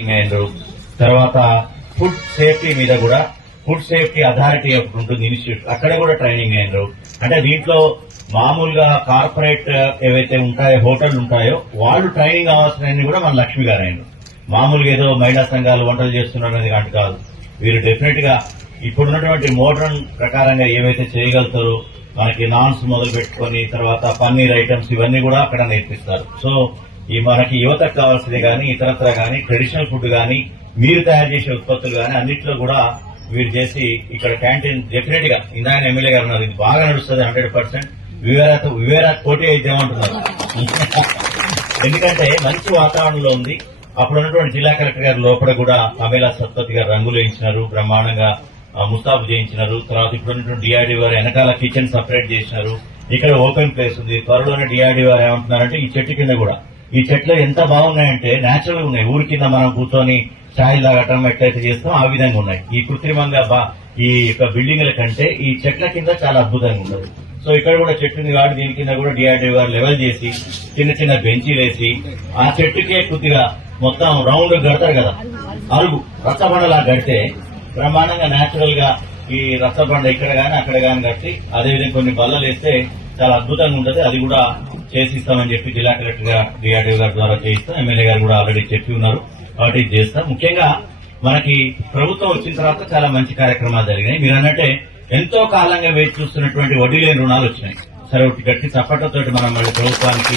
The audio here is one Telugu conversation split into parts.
అయినరు. తర్వాత ఫుడ్ సేఫ్టీ మీద కూడా ఫుడ్ సేఫ్టీ అథారిటీ ఒకటి ఉంటుంది ఇన్స్టిట్యూట్, అక్కడ కూడా ట్రైనింగ్ అయినరు. అంటే దీంట్లో మామూలుగా కార్పొరేట్ ఏవైతే ఉంటాయో హోటల్ ఉంటాయో వాళ్ళు ట్రైనింగ్ కావాల్సిన కూడా మన లక్ష్మి గారు అయినారు. మామూలుగా ఏదో మహిళా సంఘాలు వంటలు చేస్తున్నారు అనేది అంటే కాదు. వీరు డెఫినెట్ గా ఇప్పుడున్నటువంటి మోడర్న్ ప్రకారంగా ఏవైతే చేయగలుగుతారో మనకి నాన్స్ మొదలు పెట్టుకుని తర్వాత పన్నీర్ ఐటమ్స్ ఇవన్నీ కూడా అక్కడ నేర్పిస్తారు. సో ఈ మనకి యువతకు కావాల్సింది కానీ ఇతరత్ర కానీ ట్రెడిషనల్ ఫుడ్ కానీ మీరు తయారు చేసే ఉత్పత్తులు కానీ అన్నింటిలో కూడా వీరు చేసి ఇక్కడ క్యాంటీన్ డెఫినెట్ గా ఇందాక ఎమ్మెల్యే గారు ఉన్నారు, ఇది బాగా నడుస్తుంది 100%. వివేరా పోటీ అయితేమంటున్నారు. ఎందుకంటే మంచి వాతావరణంలో ఉంది. అప్పుడు ఉన్నటువంటి జిల్లా కలెక్టర్ గారు లోపల కూడా అమేలా సత్పతి గారు రంగులు వేయించినారు, బ్రహ్మాండంగా ముస్తాబు చేయించినారు. తర్వాత ఇప్పుడు ఉన్నటువంటి డిఆర్డీ వారు వెనకాల కిచెన్ సపరేట్ చేసినారు. ఇక్కడ ఓపెన్ ప్లేస్ ఉంది. త్వరలోనే డిఆర్డీ వారు ఏమంటున్నారంటే ఈ చెట్టు కింద కూడా ఈ చెట్లు ఎంత బాగున్నాయంటే నేచురల్ ఉన్నాయి. ఊరి కింద మనం కూర్చొని ఛాయలు తాగటం ఎట్లయితే చేస్తాం ఆ విధంగా ఉన్నాయి. ఈ కృత్రిమంగా ఈ యొక్క బిల్డింగ్ల కంటే ఈ చెట్ల కింద చాలా అద్భుతంగా ఉండదు. సో ఇక్కడ కూడా చెట్టుని కాదు దీని కింద కూడా డిఆర్డీ వారు లెవెల్ చేసి చిన్న చిన్న బెంచీలు వేసి ఆ చెట్టుకే కొద్దిగా మొత్తం రౌండ్ కడతారు కదా, అరుగు రచ్చబండలా కడితే బ్రహ్మాండంగా నేచురల్ గా ఈ రచ్చబండ ఇక్కడ గాని అక్కడ గాని కట్టి అదేవిధంగా కొన్ని బల్లలు వేస్తే చాలా అద్భుతంగా ఉంటుంది. అది కూడా చేసిస్తామని చెప్పి జిల్లా కలెక్టర్ గా డిఆర్డీ గారి ద్వారా చేయిస్తాం. ఎమ్మెల్యే గారు కూడా ఆల్రెడీ చెప్పి ఉన్నారు కాబట్టి చేస్తాం. ముఖ్యంగా మనకి ప్రభుత్వం వచ్చిన తర్వాత చాలా మంచి కార్యక్రమాలు జరిగినాయి. మీరు అన్నట్టే ఎంతో కాలంగా వేచి చూస్తున్నటువంటి వడ్డీ లేని రుణాలు వచ్చినాయి. సరే గట్టి చప్పట్లతో మనం మళ్ళీ ప్రభుత్వానికి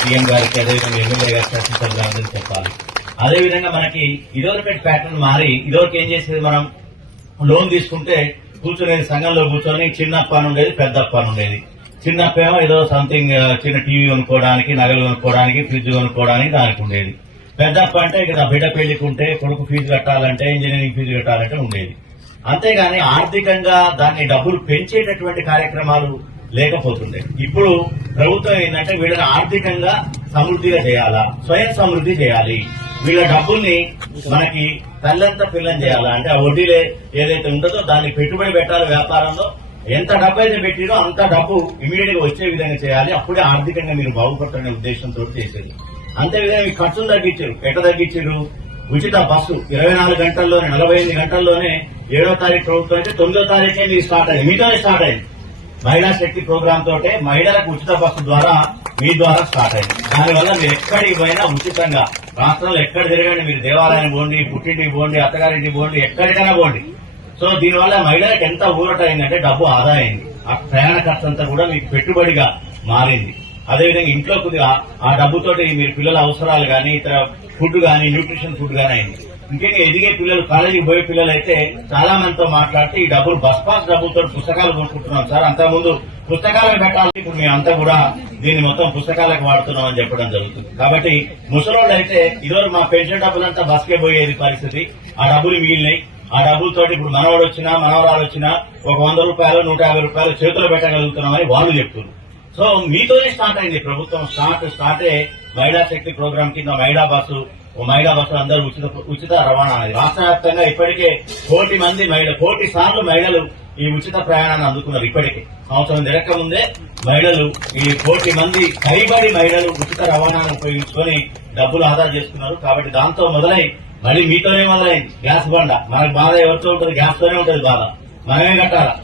సీఎం గారికి అదేవిధంగా ఎమ్మెల్యే గారికి శాసనసభ గారికి చెప్పాలి. అదేవిధంగా మనకి ఇదివరకటి ప్యాటర్న్ మారి ఇదివరకు ఏం చేసేది, మనం లోన్ తీసుకుంటే కూర్చునేది సంఘంలో కూర్చొని చిన్న అప్ప అని ఉండేది, పెద్ద అప్ప అని ఉండేది. చిన్న అప్ప ఏమో ఏదో సంథింగ్ చిన్న టీవీ కొనుక్కోవడానికి, నగలు కొనుక్కోవడానికి, ఫ్రిడ్జ్ కొనుక్కోవడానికి దానికి ఉండేది. పెద్ద అప్ప అంటే ఇక బిడ్డ పెళ్లికి ఉంటే కొడుకు ఫీజు కట్టాలంటే ఇంజనీరింగ్ ఫీజు కట్టాలంటే ఉండేది. అంతేగాని ఆర్థికంగా దాన్ని డబ్బులు పెంచేటటువంటి కార్యక్రమాలు లేకపోతుండే. ఇప్పుడు ప్రభుత్వం ఏంటంటే వీళ్ళని ఆర్థికంగా సమృద్ధిగా చేయాలా, స్వయం సమృద్ధి చేయాలి. వీళ్ళ డబ్బుల్ని మనకి తల్లంతా పిల్లని చేయాలా అంటే ఆ వడ్డీలే ఏదైతే ఉంటుందో దాన్ని పెట్టుబడి పెట్టాలి. వ్యాపారంలో ఎంత డబ్బు అయితే పెట్టిరో అంత డబ్బు ఇమీడియట్ గా వచ్చే విధంగా చేయాలి. అప్పుడే ఆర్థికంగా మీరు బాగుపడతారనే ఉద్దేశంతో చేసేది. అంతేవిధంగా మీ ఖర్చులు తగ్గించారు. ఎట్లా తగ్గించారు? ఉచిత బస్సు 24 గంటల్లోనే 48 గంటల్లోనే 7వ తారీఖు ప్రభుత్వం అయితే 9వ తారీఖే మీరు స్టార్ట్ అయింది, మీతోనే స్టార్ట్ అయింది. మహిళా శక్తి ప్రోగ్రామ్ తోటే మహిళలకు ఉచిత బస్సు ద్వారా మీ ద్వారా స్టార్ట్ అయింది. దానివల్ల మీరు ఎక్కడికి పోయినా ఉచితంగా రాష్ట్రంలో ఎక్కడ తిరగండి, మీరు దేవాలయానికి పోండి, పుట్టింటికి పోండి, అత్తగారింటికి పోండి, ఎక్కడికైనా పోండి. సో దీనివల్ల మహిళలకు ఎంత ఊరట అయిందంటే డబ్బు ఆదా అయింది. ఆ ప్రయాణ ఖర్చు అంతా కూడా మీకు పెట్టుబడిగా మారింది. అదేవిధంగా ఇంట్లో కొద్దిగా ఆ డబ్బుతోటి మీరు పిల్లల అవసరాలు కానీ ఇతర ఫుడ్ కానీ న్యూట్రిషన్ ఫుడ్ కానీ అయింది. ఇంకేంగా ఎదిగే పిల్లలు కాలేజీకి పోయే పిల్లలు అయితే చాలా మందితో మాట్లాడితే ఈ డబ్బులు బస్ పాస్ డబ్బులతో పుస్తకాలు కొనుక్కుంటున్నాం సార్, అంతకుముందు పుస్తకాలకు పెట్టాలి, ఇప్పుడు మేమంతా కూడా దీన్ని మొత్తం పుస్తకాలకు వాడుతున్నాం అని చెప్పడం జరుగుతుంది. కాబట్టి ముసలోళ్ళు అయితే ఇదివరకు మా పెన్షన్ డబ్బులంతా బస్కే పోయేది పరిస్థితి, ఆ డబ్బులు మిగిలినాయి. ఆ డబ్బులతోటి ఇప్పుడు మనవాడు వచ్చినా మనవరాలు వచ్చినా ఒక 100 రూపాయలు 150 రూపాయలు చేతులు పెట్టగలుగుతున్నామని వాళ్ళు చెప్తున్నారు. సో మీతోనే స్టార్ట్ అయింది ప్రభుత్వం. స్టార్టే మహిళా శక్తి ప్రోగ్రామ్ కింద మహిళా బస్సు అందరూ ఉచిత రవాణా అనేది రాష్ట్ర వ్యాప్తంగా ఇప్పటికే 1,000 సార్లు మహిళలు ఈ ఉచిత ప్రయాణాన్ని అందుకున్నారు. ఇప్పటికే సంవత్సరం తిరగక ముందే మహిళలు ఈ 1,000 మంది కైబడి మహిళలు ఉచిత రవాణాను ఉపయోగించుకొని డబ్బులు ఆదా చేసుకున్నారు. కాబట్టి దాంతో మొదలై మళ్ళీ మీతోనే మొదలైంది గ్యాస్ బండ. మనకు బాధ ఎవరితో ఉంటుంది? గ్యాస్ తోనే ఉంటుంది బాధ, మనమే కట్టాలా.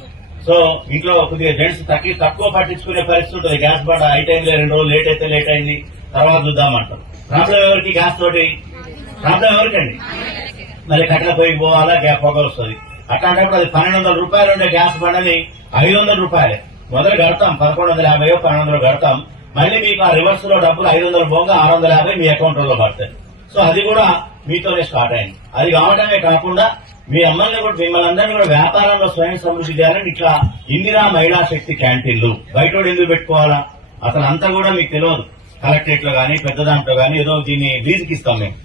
సో ఇంట్లో కొద్దిగా జెంట్స్ తక్కువ పట్టించుకునే పరిస్థితి ఉంటుంది. గ్యాస్ బండ అయితే 2 రోజులు లేట్ అయితే లేట్ అయింది, తర్వాత చూద్దామంటారు. ప్రాబ్లం ఎవరికి? గ్యాస్ తోటి ప్రాబ్లం ఎవరికండి? మళ్ళీ కట్టెల పొయ్యికి పోవాలా, గ్యాస్ పొగ వస్తుంది. అట్లాంటప్పుడు అది 1,200 రూపాయలు ఉండే గ్యాస్ బండని 500 రూపాయలే మొదలు కడతాం. 1,150 1200 కడతాం. మళ్ళీ మీకు ఆ రివర్స్ లో డబ్బులు 500 పోగా 650 మీ అకౌంట్ లో పడతాయి. సో అది కూడా మీతోనే స్టార్ట్ అయింది. అది కావడమే కాకుండా మీ మిమ్మల్ని అందరినీ కూడా వ్యాపారంలో స్వయం సమృద్ధి చేయాలని ఇట్లా ఇందిరా మహిళా శక్తి క్యాంటీన్లు బయట ఎందుకు పెట్టుకోవాలా? అసలు అంతా కూడా మీకు తెలియదు. కలెక్టరేట్ లో గానీ పెద్ద దాంట్లో గానీ ఏదో దీన్ని లీజుకి ఇస్తాం మేము.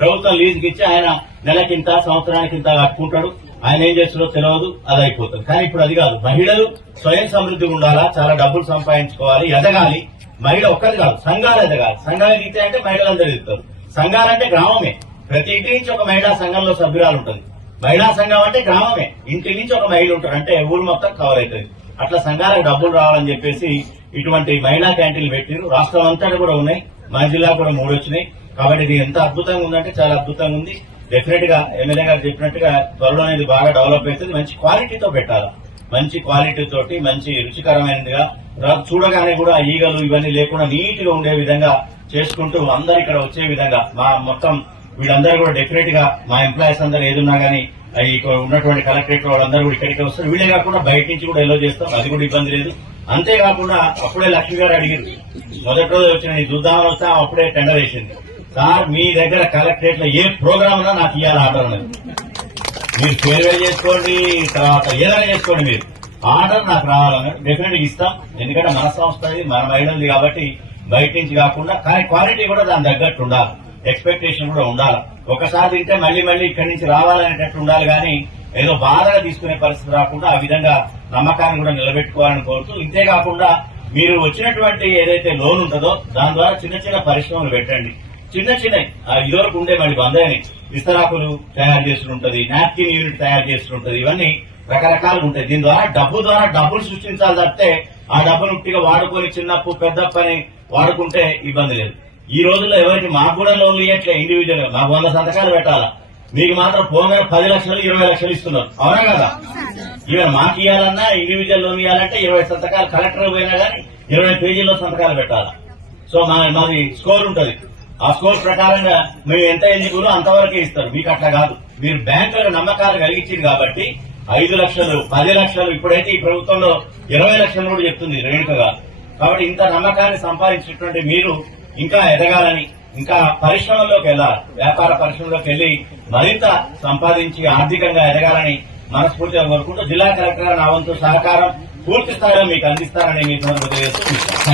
ప్రభుత్వం లీజుకి ఇచ్చి ఆయన నెలకింత సంవత్సరానికి ఇంత కట్టుకుంటాడు. ఆయన ఏం చేస్తాడో తెలియదు, అది అయిపోతుంది. కానీ ఇప్పుడు అది కాదు. మహిళలు స్వయం సమృద్ధి ఉండాలా, చాలా డబ్బులు సంపాదించుకోవాలి, ఎదగాలి. మహిళ ఒక్కది కాదు, సంఘాలు ఎదగాలి. సంఘాలు ఎదిగితే అంటే మహిళలందరూ ఎదుగుతారు. సంఘాలంటే గ్రామమే. ప్రతి ఇంటి నుంచి ఒక మహిళా సంఘంలో సభ్యురాలు ఉంటుంది. మహిళా సంఘం అంటే గ్రామమే, ఇంటి నుంచి ఒక మహిళ ఉంటారు, అంటే ఊరు మొత్తం కవర్ అవుతుంది. అట్లా సంఘాలకు డబ్బులు రావాలని చెప్పేసి ఇటువంటి మహిళా క్యాంటీన్లు పెట్టిరు. రాష్ట్రం అంతటా కూడా ఉన్నాయి. మా జిల్లా కూడా 3 వచ్చినాయి. కాబట్టి ఇది ఎంత అద్భుతంగా ఉందంటే చాలా అద్భుతంగా ఉంది. డెఫినెట్ గా ఎమ్మెల్యే గారు చెప్పినట్టుగా త్వరలో ఇది బాగా డెవలప్ అవుతుంది. మంచి క్వాలిటీతో పెట్టాలి, మంచి క్వాలిటీ తోటి మంచి రుచికరమైనదిగా, తర్వాత చూడగానే కూడా ఈగలు ఇవన్నీ లేకుండా నీట్ గా ఉండే విధంగా చేసుకుంటూ అందరు ఇక్కడ వచ్చే విధంగా మా మొత్తం వీళ్ళందరూ కూడా డెఫినెట్ గా మా ఎంప్లాయీస్ అందరూ ఏదున్నా గానీ ఇక్కడ ఉన్నటువంటి కలెక్టరేట్ వాళ్ళందరూ కూడా ఇక్కడికి వస్తారు. వీళ్ళే కాకుండా బయట నుంచి కూడా ఎల్లో చేస్తాం, అది కూడా ఇబ్బంది లేదు. అంతేకాకుండా అప్పుడే లక్ష్మి గారు అడిగారు, మొదటి రోజు వచ్చిన చూద్దామని వస్తే అప్పుడే టెండర్ వేసింది. సార్ మీ దగ్గర కలెక్టరేట్ లో ఏ ప్రోగ్రామ్ ఉన్నా నాకు ఇవ్వాలి ఆర్డర్ అనేది. మీరు ఫేర్వెల్ చేసుకోండి, తర్వాత ఏదైనా చేసుకోండి, మీరు ఆర్డర్ నాకు రావాలని డెఫినెట్ గా ఇస్తాం. ఎందుకంటే మన సంస్థ మన మహిళది కాబట్టి బయట నుంచి కాకుండా, కానీ క్వాలిటీ కూడా దాని తగ్గట్టు ఉండాలి, ఎక్స్పెక్టేషన్ కూడా ఉండాలి. ఒకసారి తింటే మళ్లీ మళ్లీ ఇక్కడి నుంచి రావాలనేటట్టు ఉండాలి, కానీ ఏదో బాధగా తీసుకునే పరిస్థితి రాకుండా ఆ విధంగా నమ్మకాన్ని కూడా నిలబెట్టుకోవాలని కోరుతూ, ఇంతేకాకుండా మీరు వచ్చినటువంటి ఏదైతే లోన్ ఉంటుందో దాని ద్వారా చిన్న చిన్న పరిశ్రమలు పెట్టండి. చిన్న చిన్న ఇదివరకు ఉండే మళ్ళీ బంధాయని విస్తరాకులు తయారు చేస్తుంటది, నాప్కిన్ యూనిట్ తయారు చేస్తుంటది, ఇవన్నీ రకరకాలుగా ఉంటాయి. దీని ద్వారా డబ్బులు సృష్టించాలి తప్పితే ఆ డబ్బును ఉట్టిగా వాడుకొని చిన్నప్పు పెద్దప్పు అని వాడుకుంటే ఇబ్బంది లేదు. ఈ రోజుల్లో ఎవరికి మాకు కూడా లోన్లు ఇవ్వట్లే, ఇండివిజువల్ గా మాకు 100 సంతకాలు పెట్టాలా, మీకు మాత్రం పోగా 10 లక్షలు 20 లక్షలు ఇస్తున్నారు, అవునా కదా? ఈవెన్ మాకు ఇవ్వాలన్నా ఇండివిజువల్ లోన్ ఇవ్వాలంటే 20 సంతకాలు, కలెక్టర్ పోయినా కానీ 20 పేజీల్లో సంతకాలు పెట్టాలా. సో మాది స్కోర్ ఉంటది, ఆ స్కోర్ ప్రకారంగా మేము ఎంత ఎలిజిబుల్ అంతవరకే ఇస్తారు. మీకు అట్లా కాదు, మీరు బ్యాంకులకు నమ్మకాలు కలిగించింది కాబట్టి 5 లక్షలు 10 లక్షలు, ఇప్పుడైతే ఈ ప్రభుత్వంలో 20 లక్షలు కూడా చెప్తుంది రేణుకగా. కాబట్టి ఇంత నమ్మకాన్ని సంపాదించినటువంటి మీరు ఇంకా ఎదగాలని, ఇంకా పరిశ్రమల్లోకి వెళ్లాలి, వ్యాపార పరిశ్రమలోకి వెళ్లి మరింత సంపాదించి ఆర్థికంగా ఎదగాలని మనస్ఫూర్తిగా కోరుకుంటూ జిల్లా కలెక్టర్ నా వంతు సహకారం పూర్తి స్థాయిలో మీకు అందిస్తారని మీ సందర్భంగా తెలియజేస్తూ